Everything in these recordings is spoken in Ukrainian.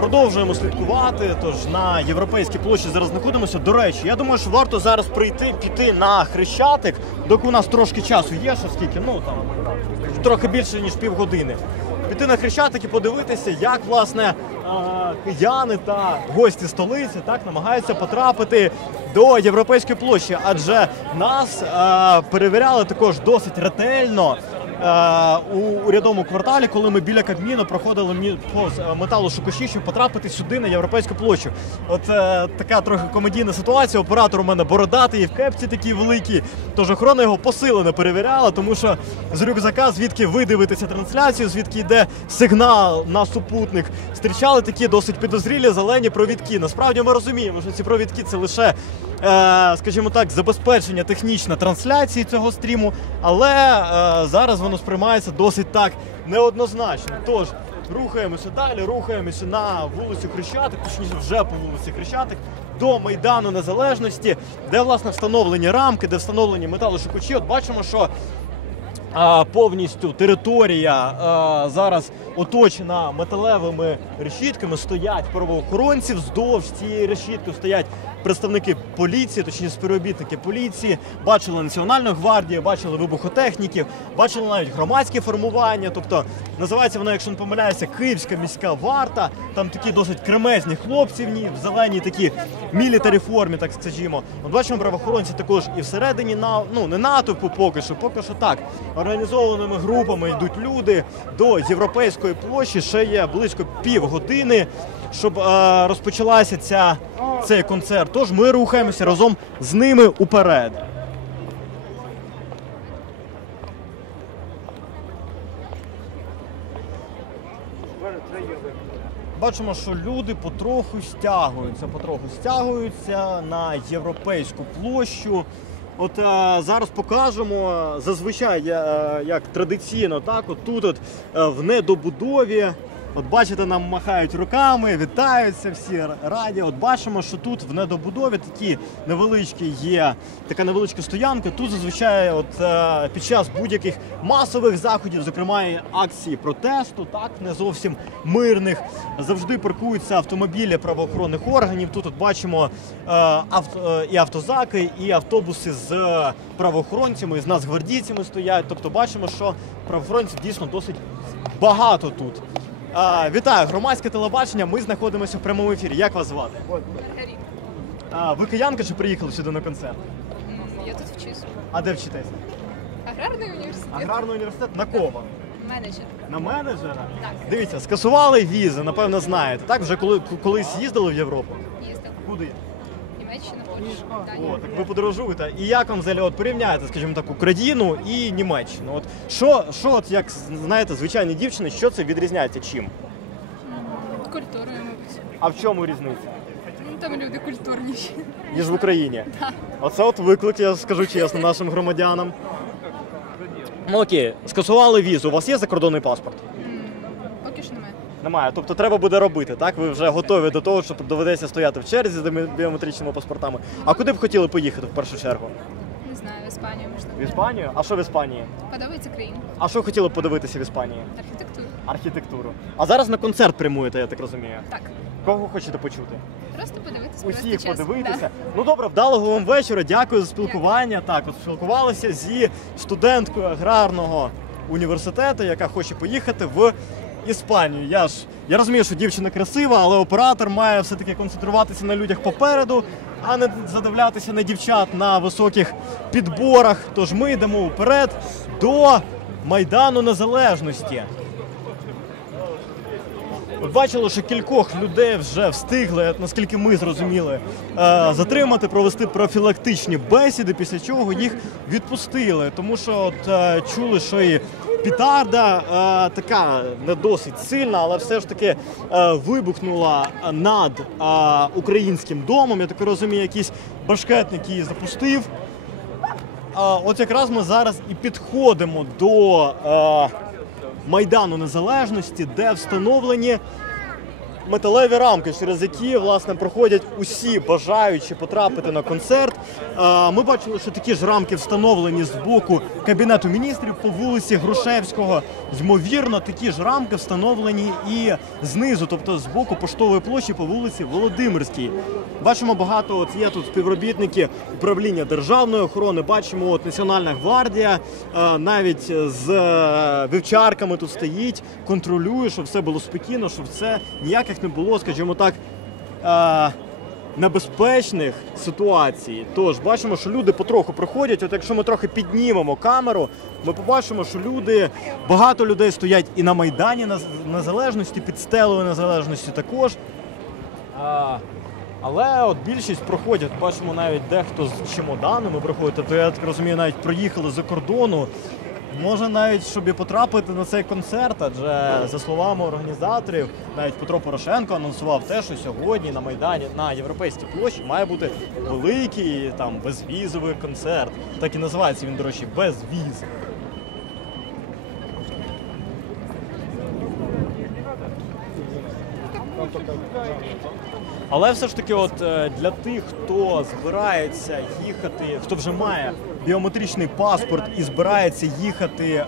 Продовжуємо слідкувати. Тож на європейській площі зараз знаходимося. До речі, я думаю, що варто зараз прийти піти на хрещатик, доки у нас трошки часу є, що скільки, ну там трохи більше ніж півгодини. Піти на хрещатик і подивитися, як власне кияни та гості столиці так намагаються потрапити до європейської площі, адже нас перевіряли також досить ретельно. Е, У урядовому кварталі, коли ми біля Кабміну проходили мі- повз е, металошукачі, щоб потрапити сюди на європейську площу. От е, така трохи комедійна ситуація. Оператор у мене бородатий і в кепці такий великий. Тож охорона його посилено перевіряла, тому що з рюкзака, звідки ви дивитеся трансляцію, звідки йде сигнал на супутник, зустрічали такі досить підозрілі зелені провідки. Насправді ми розуміємо, що ці провідки це лише, скажімо так, забезпечення технічно трансляції цього стріму, але е, зараз воно сприймається досить так неоднозначно. Тож рухаємося далі, рухаємося на вулицю Хрещатик, точніше вже по вулиці Хрещатик. До Майдану Незалежності, де власне встановлені рамки, де встановлені металошукачі. От бачимо, що а, повністю територія а, зараз оточена металевими решітками. Стоять правоохоронці вздовж цієї решітки стоять представники поліції, точніше співробітники поліції. Бачили національну гвардію, бачили вибухотехніків, бачили навіть громадські формування. Тобто називається вона, якщо не помиляюся, Київська міська варта. Там такі досить кремезні хлопці в ній, в зеленій такій мілітарі формі, так скажімо. От бачимо, правоохоронці також і всередині на ну не натовпу поки що, поки що так. Організованими групами йдуть люди до європейської площі. Ще є близько півгодини, щоб е, розпочалася ця цей концерт. Тож ми рухаємося разом з ними уперед. Бачимо, що люди потроху стягуються, потроху стягуються на європейську площу. От е, зараз покажемо зазвичай, е, як традиційно, так, от тут от, е, в недобудові. От бачите, нам махають руками, вітаються всі раді. От бачимо, що тут в недобудові такі невеличкі є така невеличка стоянка. Тут зазвичай, от е, під час будь-яких масових заходів, зокрема і акції протесту, так не зовсім мирних, завжди паркуються автомобілі правоохоронних органів. Тут от бачимо е, авто, е, і автозаки, і автобуси з правоохоронцями, з нацгвардійцями стоять. Тобто бачимо, що правоохоронців дійсно досить багато тут. А, вітаю, громадське телебачення. Ми знаходимося в прямому ефірі. Як вас звати? Маргарита. А, ви киянка чи приїхали сюди на концерт? Я тут вчусь. А де вчитесь? Аграрний університет. Аграрний університет на кого? Менеджер. На менеджера? Так. Дивіться, скасували візи, напевно, знаєте. Так, вже коли колись їздили в Європу. Їздили. Куди? Німеччина, Польща, О, так ви подорожуєте. І як вам взагалі от порівняєте, скажімо так, Україну і Німеччину? От що, що от як знаєте, звичайні дівчини, що це відрізняється чим? Культурою, мабуть. А в чому різниця? Ну, там люди культурніші. ніж в Україні. Оце от виклик, я скажу чесно, нашим громадянам. Ну окей, скасували візу. У вас є закордонний паспорт? Немає. Тобто треба буде робити, так? Ви вже готові до того, що доведеться стояти в черзі з біометричними паспортами. А куди б хотіли поїхати в першу чергу? Не знаю, в Іспанію можливо. В. Іспанію? А що в Іспанії? Подобається країна. А що хотіли б подивитися в Іспанії? Архітектура. Архітектуру. А зараз на концерт прямуєте, я так розумію. Так. Кого хочете почути? Просто подивитися. Усіх подивитися. Да. Ну добре, вдалого вам вечора. Дякую за спілкування. Так, от спілкувалися зі студенткою аграрного університету, яка хоче поїхати в Іспанію. Я ж я розумію, що дівчина красива, але оператор має все-таки концентруватися на людях попереду, а не задивлятися на дівчат на високих підборах. Тож ми йдемо вперед до Майдану Незалежності. Ми бачили, що кількох людей вже встигли, наскільки ми зрозуміли, е, затримати, провести профілактичні бесіди, після чого їх відпустили. Тому що от е, чули, що і пітарда е, така не досить сильна, але все ж таки е, вибухнула над е, українським домом. Я так розумію, якийсь башкетник її запустив. От якраз ми зараз і підходимо до Майдану Незалежності, де встановлені металеві рамки, через які власне проходять усі бажаючі потрапити на концерт. Е, Ми бачили, що такі ж рамки встановлені з боку кабінету міністрів по вулиці Грушевського. Ймовірно, такі ж рамки встановлені і знизу, тобто з боку поштової площі по вулиці Володимирській. Бачимо багато. От є тут співробітники управління державної охорони. Бачимо, от Національна гвардія е, навіть з е, вівчарками тут стоїть, контролює, щоб все було спокійно, щоб це ніяких не було, скажімо так. е, Небезпечних ситуацій. Тож бачимо, що люди потроху проходять. От якщо ми трохи піднімемо камеру, ми побачимо, що люди, багато людей стоять і на Майдані Незалежності, під стелою Незалежності також. А, але от більшість проходять, бачимо навіть дехто з чемоданами проходить. Тобто, я так розумію, навіть проїхали за кордону. Може навіть, щоб і потрапити на цей концерт, адже за словами організаторів, навіть Петро Порошенко анонсував те, що сьогодні на Майдані на Європейській площі має бути великий там безвізовий концерт. Так і називається він, до речі, безвіз. Але все ж таки, от е, для тих, хто збирається їхати, хто вже має біометричний паспорт і збирається їхати е,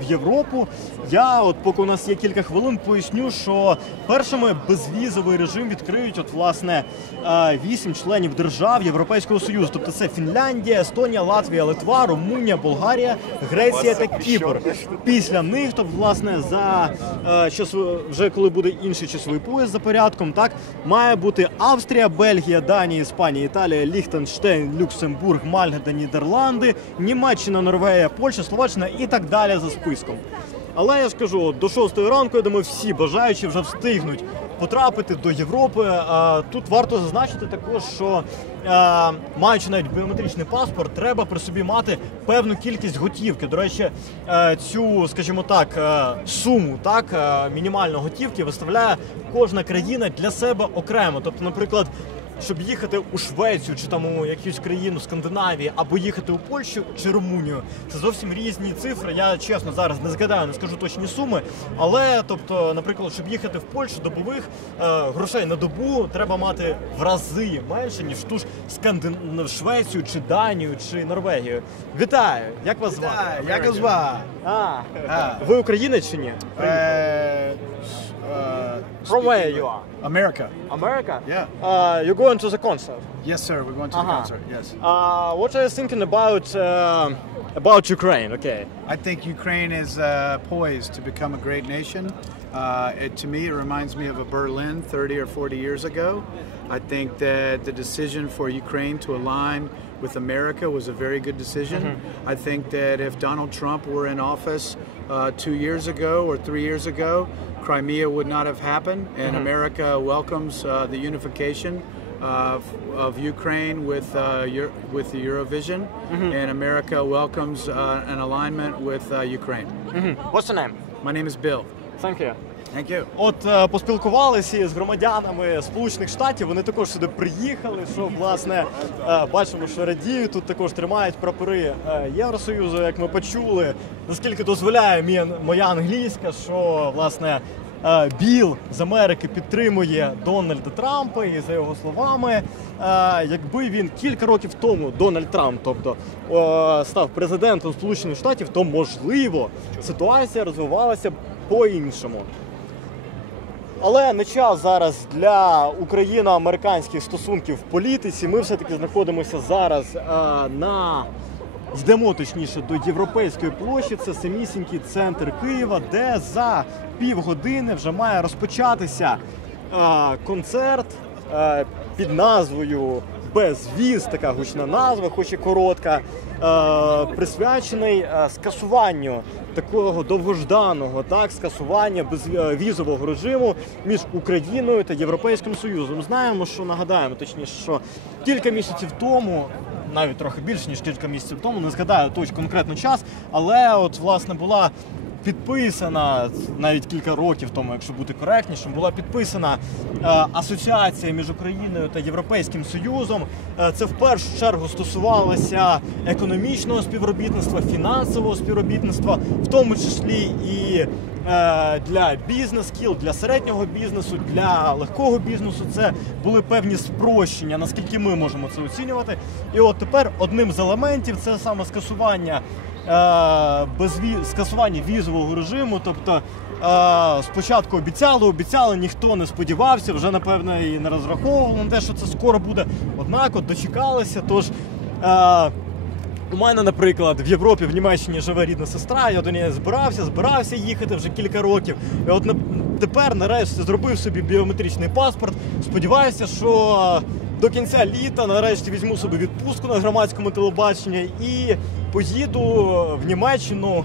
в Європу, я, от поки у нас є кілька хвилин, поясню, що першими безвізовий режим відкриють от власне е, вісім членів держав Європейського союзу. Тобто це Фінляндія, Естонія, Латвія, Литва, Румунія, Болгарія, Греція та Кіпр. Після них, тобто, власне, за е, часу, вже коли буде інший часовий пояс за порядком, так має бути Австрія, Бельгія, Данія, Іспанія, Італія, Ліхтенштейн, Люксембург, Мальта та Нідерланди, Німеччина, Норвегія, Польща, Словаччина і так далі за списком. Але я ж кажу, до 6 ранку, я думаю, всі бажаючі вже встигнуть потрапити до Європи. Тут варто зазначити також, що е, маючи навіть біометричний паспорт, треба при собі мати певну кількість готівки. До речі, е, цю, скажімо так, е, суму так мінімально готівки виставляє кожна країна для себе окремо. Тобто, наприклад. Щоб їхати у Швецію чи там у якусь країну Скандинавії або їхати у Польщу чи Румунію, це зовсім різні цифри. Я чесно зараз не згадаю, не скажу точні суми. Але тобто, наприклад, щоб їхати в Польщу добових е, грошей на добу треба мати в рази менше ніж ту ж Скандин... Швецію чи Данію чи Норвегію. Вітаю! Як вас звати? Так, як вас звати? А, А. ви українець чи ні? Uh, From where you are? America. America? Yeah. Uh, you're going to the concert. Yes, sir. We're going to Uh-huh. the concert. Yes. Uh, what are you thinking about uh, about Ukraine? Okay. I think Ukraine is uh, poised to become a great nation. Uh, it, to me, it reminds me of a Berlin 30 or 40 years ago. I think that the decision for Ukraine to align with America was a very good decision. I think that if Donald Trump were in office uh, two years ago or three years ago, Crimea would not have happened, and America welcomes uh, the unification of, of Ukraine with uh, Euro, with the Eurovision, and America welcomes uh, an alignment with uh, Ukraine. What's your name? My name is Bill. Thank you. Thank you. От е, поспілкувалися з громадянами Сполучених Штатів. Вони також сюди приїхали. Що власне е, бачимо, що радіють. Тут також тримають прапори е, Євросоюзу, як ми почули. Наскільки дозволяє моя англійська, що власне. Біл з Америки підтримує Дональда Трампа, і за його словами, якби він кілька років тому Дональд Трамп, тобто став президентом Сполучених Штатів, то можливо ситуація розвивалася б по-іншому. Але не час зараз для україно-американських стосунків в політиці. Ми все-таки знаходимося зараз а, на йдемо точніше до європейської площі. Це самісінький центр Києва, де за півгодини вже має розпочатися а, концерт а, під назвою Безвіз, така гучна назва, хоч і коротка, е, присвячений е, скасуванню такого довгожданого так скасування безвізового режиму між Україною та Європейським Союзом. Знаємо, що нагадаємо, точніше, що кілька місяців тому. Навіть трохи більше ніж кілька місяців тому, не згадаю точно конкретно час, але от власне була підписана навіть кілька років тому, якщо бути коректнішим, була підписана е, асоціація між Україною та Європейським Союзом. Е, Це в першу чергу стосувалося економічного співробітництва, фінансового співробітництва, в тому числі і е, для бізнес-кіл, для середнього бізнесу, для легкого бізнесу. Це були певні спрощення, наскільки ми можемо це оцінювати. І от тепер одним з елементів це саме скасування е, безві... скасування візового режиму. Тобто е, спочатку обіцяли, обіцяли, ніхто не сподівався, вже напевно і не розраховував на те, що це скоро буде. Однак от дочекалися. Тож е, у мене, наприклад, в Європі, в Німеччині живе рідна сестра, я до неї збирався, збирався їхати вже кілька років. І от тепер нарешті зробив собі біометричний паспорт. Сподіваюся, що до кінця літа нарешті візьму собі відпустку на громадському телебаченні і поїду в Німеччину,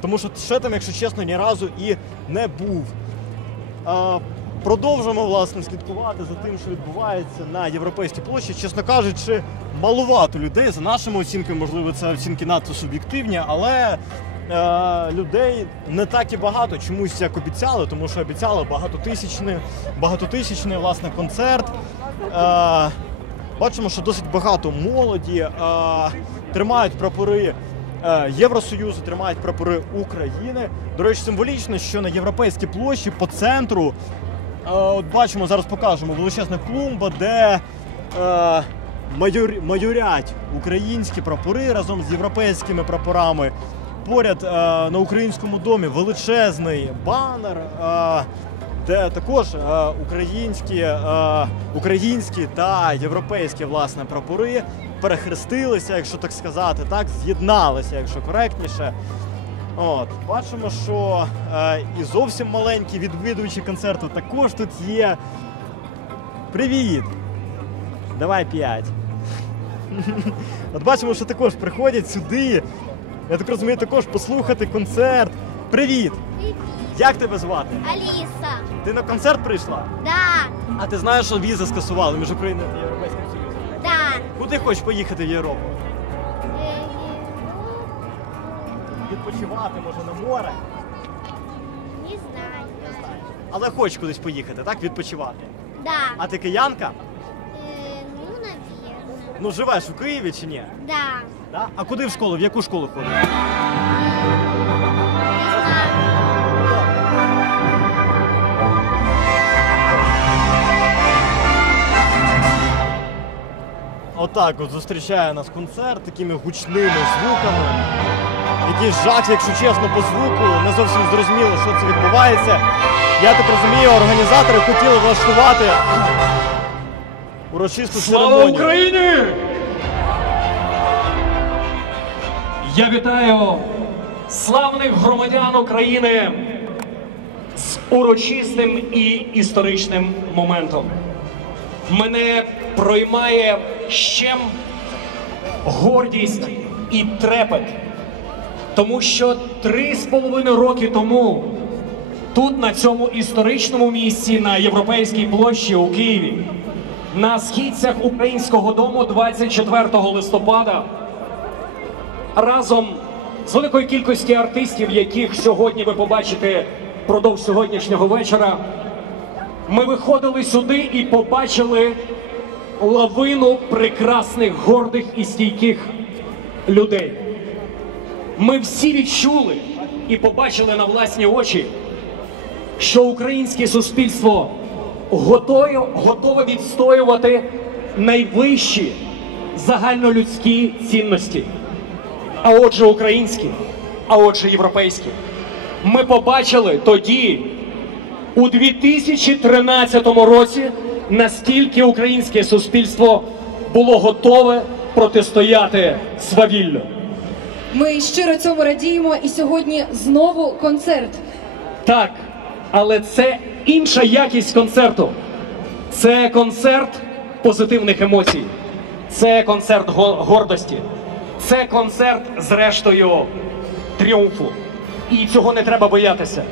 тому що ще там, якщо чесно, ні разу і не був. Продовжуємо власне слідкувати за тим, що відбувається на європейській площі. Чесно кажучи, малувато людей за нашими оцінками, можливо, це оцінки надто суб'єктивні, але е, людей не так і багато. Чомусь як обіцяли, тому що обіцяли багатотисячний, багатотисячний власне концерт. Е, бачимо, що досить багато молоді е, тримають прапори. е, Євросоюзу тримають прапори України. До речі, символічно, що на європейській площі по центру Е, От бачимо, зараз покажемо величезна клумба, де е, майорять українські прапори разом з європейськими прапорами. Поряд е, на українському домі величезний банер, е, де також е, українські, українські та європейські власне прапори перехрестилися, якщо так сказати, так з'єдналися, якщо коректніше. От, бачимо, що е, і зовсім маленькі відвідувачі концерту також тут є. Привіт! Давай п'ять. От бачимо, що також приходять сюди. Я так розумію, також послухати концерт. Привіт! Привіт! Як тебе звати? Алиса. Ти на концерт прийшла? Да, А ти знаєш, що візи скасували між Україною та Європейським Союзом? да. Куди хочеш поїхати в Європу? Э, Відпочивати, може, на море? Не знаю. Але хочеш кудись поїхати, так? Відпочивати. Да. А ти киянка? Э, ну, наверное. Ну живеш у Києві чи ні? Да. Да? А куди в школу? В яку школу ходиш? Отак от зустрічає нас концерт такими гучними звуками. Якийсь жах, якщо чесно, по звуку, не зовсім зрозуміло, що це відбувається. Я так розумію, організатори хотіли влаштувати урочисту Слава церемонію. Україні! Я вітаю славних громадян України з урочистим і історичним моментом. Мене проймає щем гордість і трепет, тому що три з половиною роки тому тут, на цьому історичному місці, на Європейській площі у Києві, на східцях українського дому 24 листопада разом з великою кількістю артистів, яких сьогодні ви побачите впродовж сьогоднішнього вечора, ми виходили сюди і побачили лавину прекрасних, гордих і стійких людей. Ми всі відчули і побачили на власні очі, що українське суспільство готове, готове відстоювати найвищі загальнолюдські цінності. А отже, українські, а отже, європейські. Ми побачили тоді, у 2013 році, наскільки українське суспільство було готове протистояти свавіллю. Ми щиро цьому радіємо, і сьогодні знову концерт. Так, але це інша якість концерту. Це концерт позитивних емоцій, це концерт гордості, це концерт, зрештою, тріумфу. І цього не треба боятися.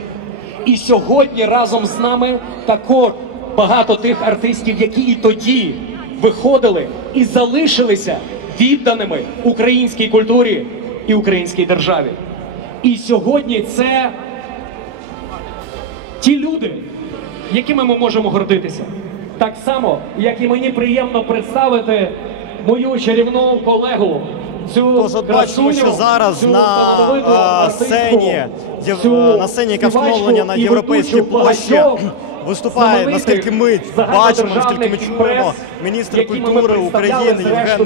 І сьогодні разом з нами також багато тих артистів, які і тоді виходили і залишилися відданими українській культурі і українській державі. І сьогодні це ті люди, якими ми можемо гордитися. Так само, як і мені приємно представити мою чарівну колегу. Цю Тож от бачимо, що зараз на е, сцені, єв- на сцені, яка встановлена на європейській площі, виступає, наскільки ми бачимо, наскільки ми чуємо, міністр культури України Євген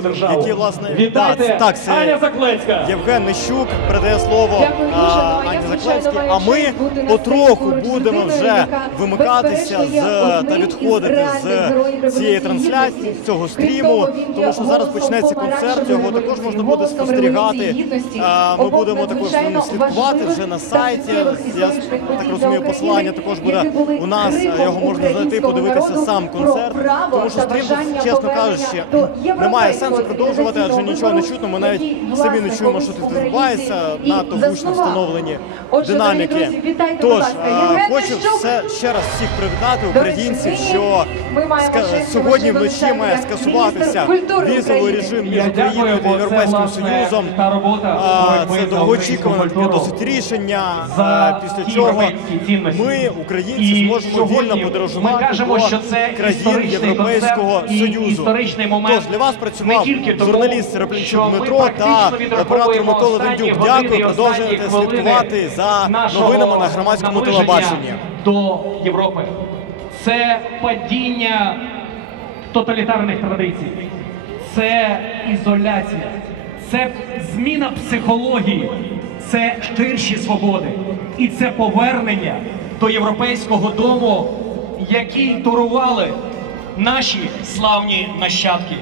державу. який, власне, Вітайте, так, це Аня Заклецька. Євген Нищук передає слово Дякую дуже. а, Ну, я, Ані звичайно, Заклецькій, а ми честь бути на потроху сцені поруч з будемо людиною, вже яка, вимикатися безперечно, є з одним та із відходити реальних героїв з цієї трансляції, з цього Крім стріму, того, він є тому що зараз почнеться концерт, його також можна буде спостерігати. Революції Гідності. А, Ми будемо також ним слідкувати важливих вже на та сайті. суттєвих Я історичних подій так розумію, України, посилання також буде які були у нас. Його можна знайти, українського подивитися народу сам про концерт. право Тому що та стрім, чесно кажучи, немає сенсу продовжувати, адже нічого не чутно. Ми навіть самі не чуємо, що тут відбувається. Надто гучно встановлені динаміки. Тож хочу все ще раз всіх привітати українців, що сьогодні вночі має скасуватися візовий режим між Україною та Європейським Союзом. та робота Це довгоочікуване таке досить рішення. Після чого ми, українці, зможемо вільно подорожувати Ми кажемо, що це країн історичний Європейського Союзу. історичний момент Тож для вас працював журналіст Сереплінчук Дмитро та оператор Микола Вендюк. Дякую. Продовжуйте слідкувати за новинами на громадському телебаченні. до Європи. Це падіння тоталітарних традицій, це ізоляція, це зміна психології, це ширші свободи і це повернення до європейського дому, який турували наші славні нащадки.